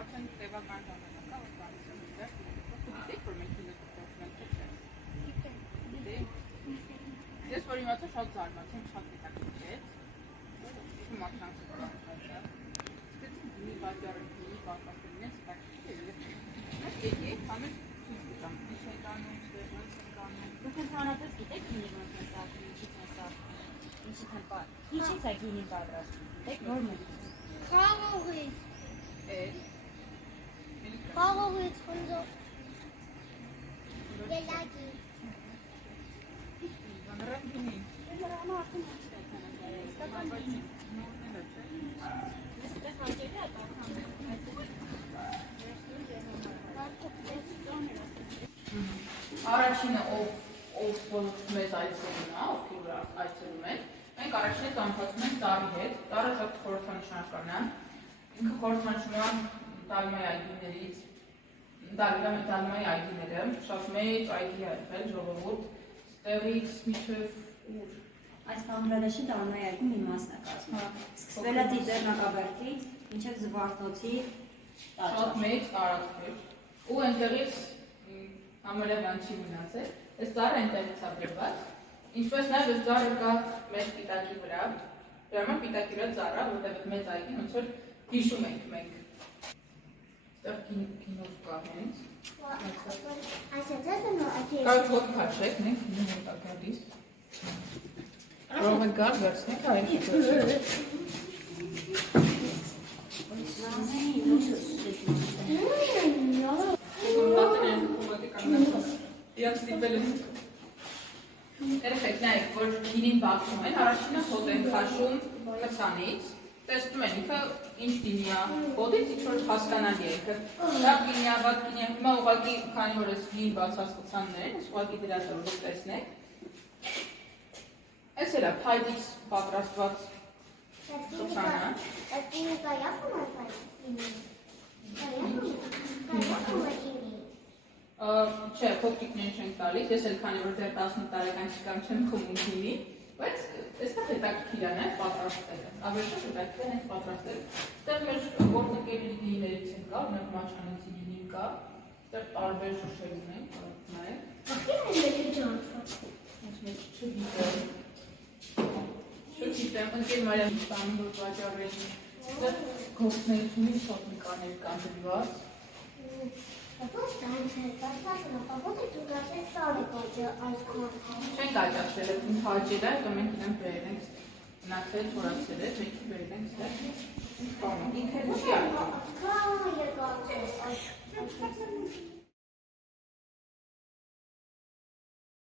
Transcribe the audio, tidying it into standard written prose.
արդեն տևական ժամանակա որ գալիս եմ այդտեղ գիտեք որ մենք ինձ կոչվել չէ։ Ես որ իմացա շատ զարմացա, շատ հետաքրքրեց։ Հիմա կանցնեմ։ Մի բաժարը մի բակասն է, ստացի։ Եկեք, համես ցույց տամ։ Ինչ են անում, ոնց են անում։ Դուք ընդհանրապես գիտեք գինի ոնց է սարքում, ինչից է սարքում։ Ինչից է գինի պատրաստվում։ Գիտեք որ մտից։ Խաղողից։ Խաղողից խնձոր։ Ելագի։ Բանրագինի։ Դրանով արդեն ստացան։ Առաջինը ով մեզ այցելում է, ովքեր այցելում են, մենք առաջինը ծանոթացում ենք ծառի հետ, ծառը շատ խորհրդանշական է, ինքը խորհրդանշում է Դալմայի այգիներից, Դալմայի այգիները, շատ մեծ այգի է եղել, ժողովուրդ, ստեղից մինչև ուր։ Այս Բանգլադեշի Դալմայի այգու մի մասն է կազմում։ Սկսվել է Ծիծեռնակաբերդից, մինչև Զվարթոցի շատ մեծ տարածք էր, ու այնտեղից համարյա բան չի մնացել, այս ծառը այնտեղից է բերված, ինչպես նաև այս ծառը կա մեր պիտակի վրա, դրա համար պիտակի վրա ծառը, որտեղ մեծ այգին ոնց որ հիշում ենք մենք։ Այստեղ գինով կա հենց։ Կարող եք ոտ քաշեք, մենք գինով մոտա գալիս։ Կարող եք գալ վերցնեք Իրաց ստիպել են երեխեք նայեք, որ գինին բացում են, առաջինը հոտ են քաշում կցանից, տեսնում են ինքը ինչ գինի է, հոտից ինչ-որ հասկանալի է ինքը, լավ գինի է, վատ գինի է, հիմա ուղղակի քանի որ ես գին բացած կցաններ են, ես ուղղակի դրած է, որ տեսնեք, այս էլ է փայտից պատրաստված կցանը։ Այս գինի կայախում է գինի։ Կայախում է գինի։ Չէ, փոքրիկներին չենք տալիս, ես էլ քանի որ դեռ 18 տարեկան չկամ չեմ խմում գինի, բայց այստեղ հետաքրքիր է պատրաստելը, ավելի շատ հետաքրքիր է հենց պատրաստելը։ Այստեղ մեր գործընկերների գինիներից են կա, օրինակ Մաչանեցի գինին կա, այստեղ տարբեր շշեր ունենք, նայեք։ Ախի մեկ ջանցված։ Ես չգիտեմ, ընկեր Մարիամ ստանում որ վաճառել, այստեղ գործունեությունի շատ նկարներ կան դրված։ Չենք աջակցել է հաջել է, որ մենք իրեն բերել ենք մնացել, չորացել է, մեկի բերել ենք ստեղ ինքը չի աջակցել։